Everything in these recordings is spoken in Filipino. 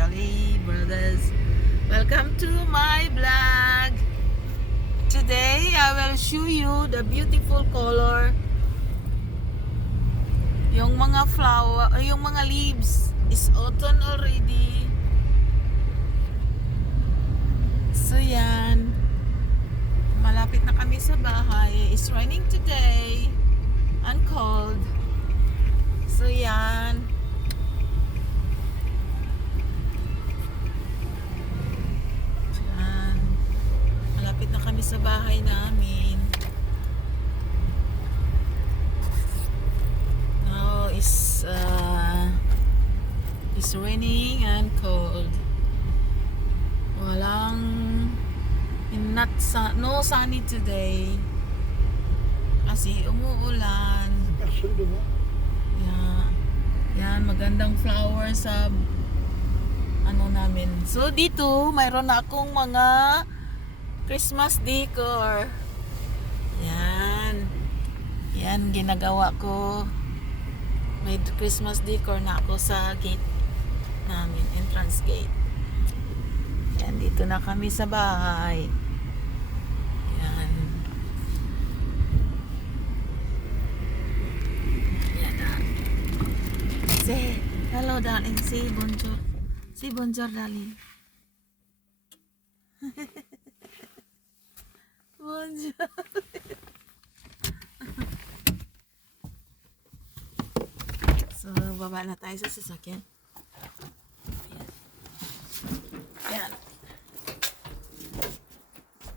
Jolly Brothers. Welcome to my vlog. Today I will show you the beautiful color. Yung mga flower, yung mga leaves is autumn already. So yan. Malapit na kami sa bahay. It's raining today and cold. So yan. Malapit na kami sa bahay namin. Now it's raining and cold. No sunny today. Kasi umuulan. Yan, magandang flowers sa namin. So dito, mayroon na akong mga Christmas decor. Yan ginagawa ko. May Christmas decor na ako sa gate namin, entrance gate. Yan, dito na kami sa bahay. Yan. Yan na. Say hello darling, say bonjour. Say bonjour darling. Bonjour. So, baba na tayo sa sasakyan. Yan.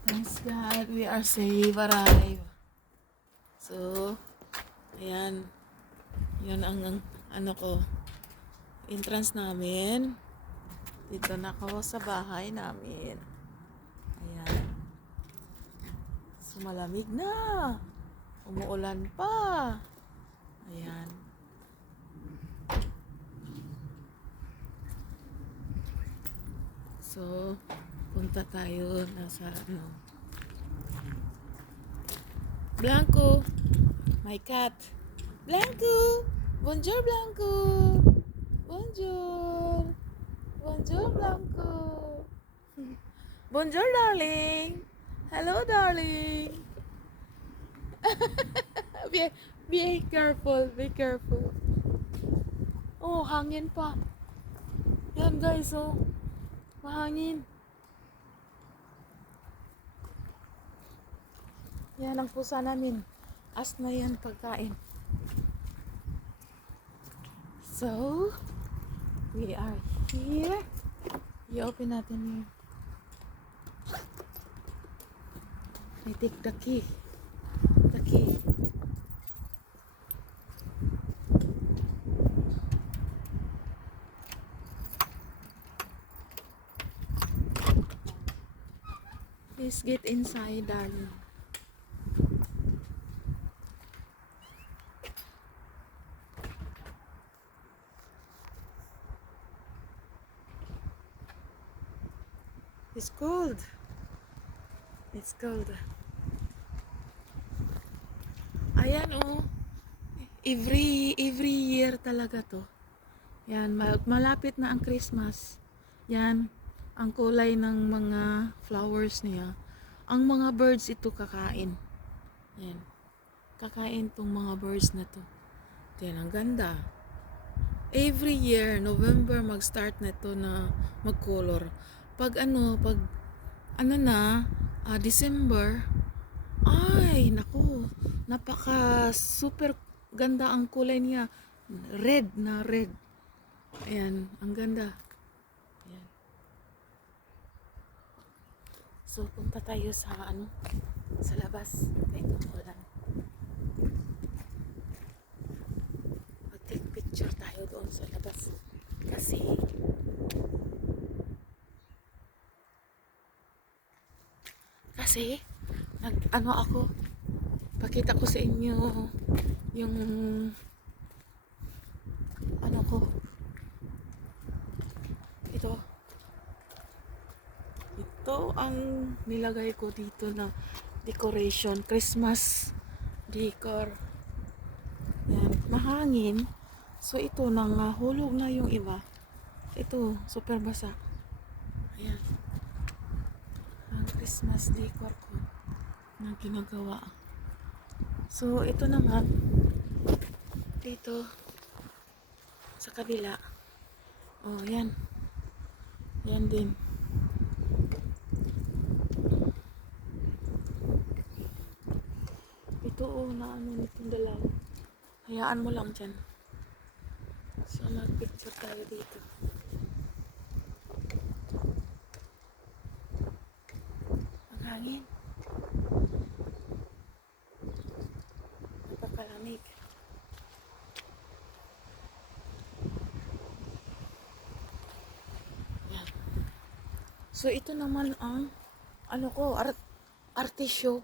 Thanks God, we are safe, arrive. So, ayan. Yun ang entrance namin. Dito na ako sa bahay namin. Ayan. So, malamig na. Umuulan pa. Ayan. So, punta tayo nasa Blanco, my cat. Blanco! Bonjour, Blanco! Bonjour! Bonjour, Blanco! Bonjour, darling! Hello, darling! Be careful, be careful. Oh, hangin pa. Yan guys, oh. Mahangin. Yan ang pusa namin. As na yan pagkain. So, we are here. I-open natin yun. I take the key. The key. Please get inside, darling. It's cold. It's cold. Ayan oh. Every year talaga to. Yan, malapit na ang Christmas. Yan. Ang kulay ng mga flowers niya. Ang mga birds ito kakain. Yan. Kakain tong mga birds na to. Yan, ang ganda. Every year, November, mag-start na to na mag-color. Pag December, ay, naku, napaka super ganda ang kulay niya. Red na red. Ayan, ang ganda. So, punta tayo sa sa labas. Kahit umulan. Mag-take picture tayo doon sa labas. Kasi ako, pakita ko sa inyo yung ko. Ito ang nilagay ko dito na decoration, Christmas decor. Yan, mahangin. So ito nang hulog na yung iba. Ito, super basa. Ayan. Ang Christmas decor ko na ginagawa. So, ito naman, dito, sa kabila. Oh, yan. Yan din. Ito, oh, na ano nitong dalaw. Hayaan mo lang dyan. So, mag-picture tayo dito. Ang hangin. Napakalamig. Yan. So, ito naman ang ano ko, artisyo.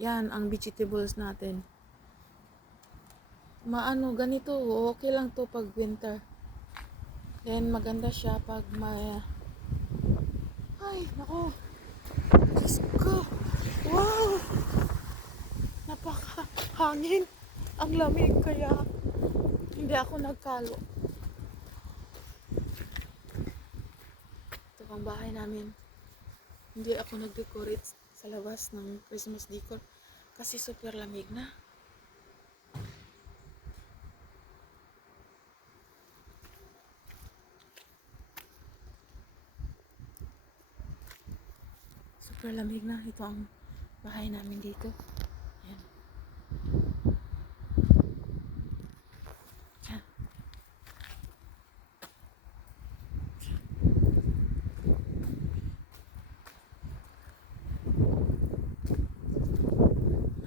Yan, ang vegetables natin. Maano, ganito, okay lang to pag winter. Then, maganda siya pag may... Ay, nako. Diyos ko. Wow! Napakahangin. Ang lamig kaya hindi ako nagkalo. Ito ang bahay namin. Hindi ako nag-decorate sa labas ng Christmas decor kasi super lamig na. Super lamig na. Ito ang bahay namin dito. Ayan. Ayan.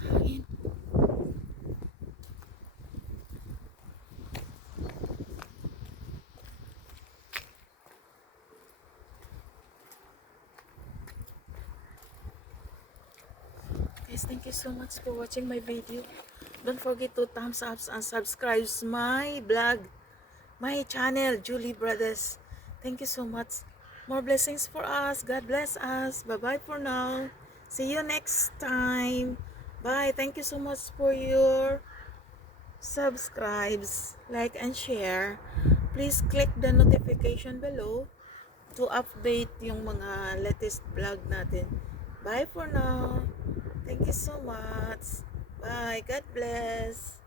Hangin. Guys, thank you so much for watching my video. Don't forget to thumbs up and subscribe my vlog, my channel, Julie Brothers. Thank you so much. More blessings for us. God bless us. Bye-bye for now. See you next time. Bye. Thank you so much for your subscribes, like, and share. Please click the notification below to update yung mga latest vlog natin. Bye for now. Thank you so much. Bye. God bless.